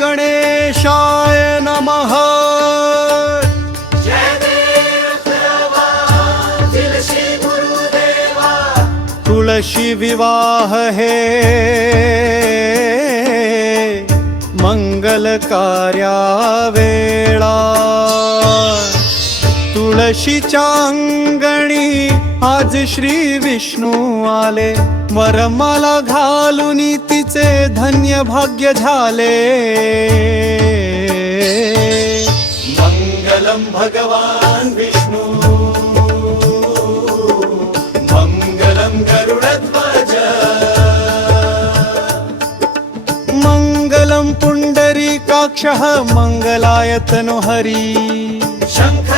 गणेशाय नमः। तुळशी विवाह हे मंगल कार्या वेळा तुळशीच्या अंगणी आज श्री विष्णू आले. वरमाला घालून तिचे धन्य भाग्य झाले. मंगलम भगवान विष्णू. मङ्गलं गरुडध्वज. मङ्गलं पुण्डरीकाक्षः मङ्गलाय तनुहरी शङ्ख चक्र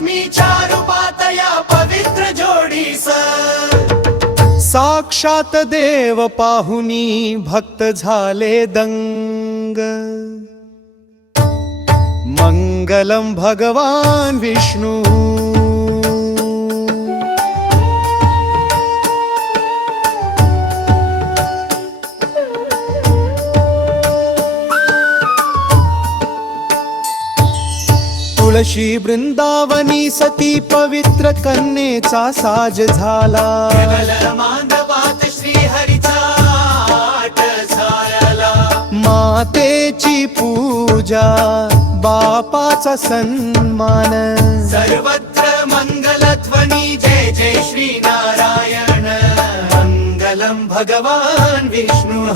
विष्णू लक्ष्मी चारुपात या पवित्र जोडीस साक्षात देव पाहुनी भक्त झाले दंग. मंगलम भगवान विष्णू तुळशी वृंदावनी सती पवित्र कन्येचा साज झाला. श्री झाला. मातेची पूजा बापाचा सन्मान. सर्वत्र मंगलध्वनी जय जय श्री नारायण. मंगलम भगवान विष्णू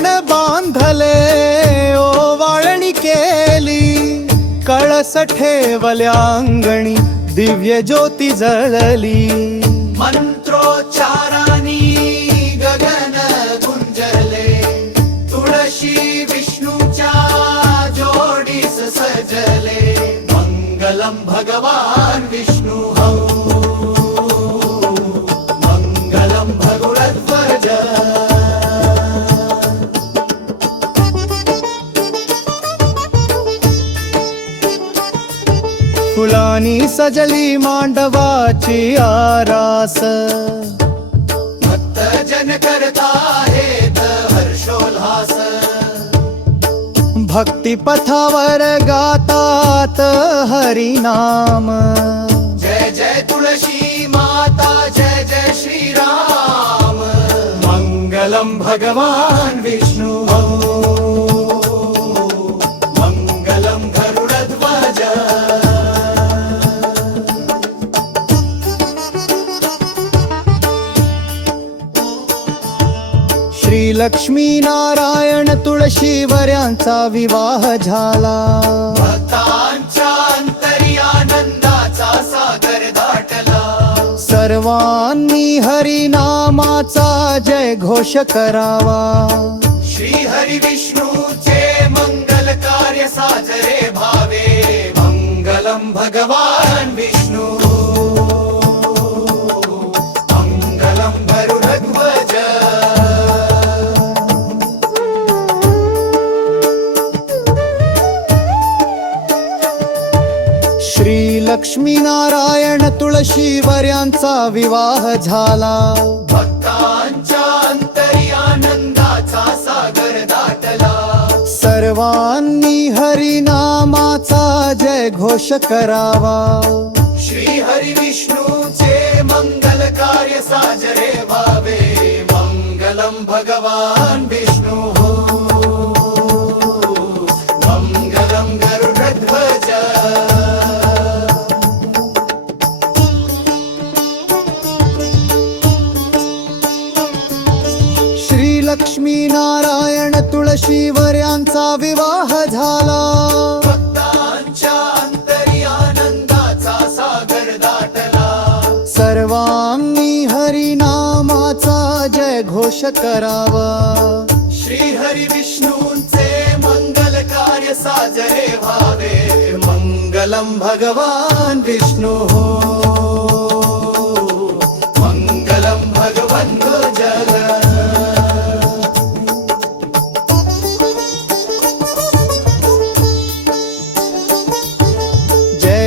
कांकण बांधले वाळणी केली कळस ठेवल्या अंगणी दिव्य ज्योती जळली फुलानी सजली मांडवाची आरास. भक्त जन करता हर्षोल्हास. भक्ती पथावर गातात हरिनाम. जय जय तुळशी माता जय जय श्रीराम. मंगलम भगवान विष्णू. श्री लक्ष्मी नारायण तुळशीवर्यांचा विवाह झाला. भक्तांच्या अंतरी आनंदाचा सागर दाटला. सर्वांनी हरिनामाचा जय घोष करावा. श्री हरी विष्णूचे मंगल कार्य साजरे भावे. मंगलम भगवान लक्ष्मी नारायण तुळशीवर्यांचा विवाह झाला. भक्तांच्या अंतरी आनंदाचा सागर दाटला. सर्वांनी हरिनामाचा जय घोष करावा. श्री हरी विष्णूचे लक्ष्मी नारायण तुळशीवर्यांचा विवाह झाला. अंतरी आनंदाचा सागर दाटला. सर्वांनी हरिनामाचा जय घोष करावा. श्री हरी विष्णूंचे मंगल कार्य कार्य साजरे व्हावे. मंगलम भगवान विष्णू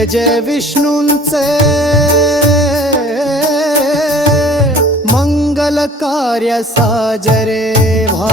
जय जय विष्णूंचे. मंगल कार्य साजरे भा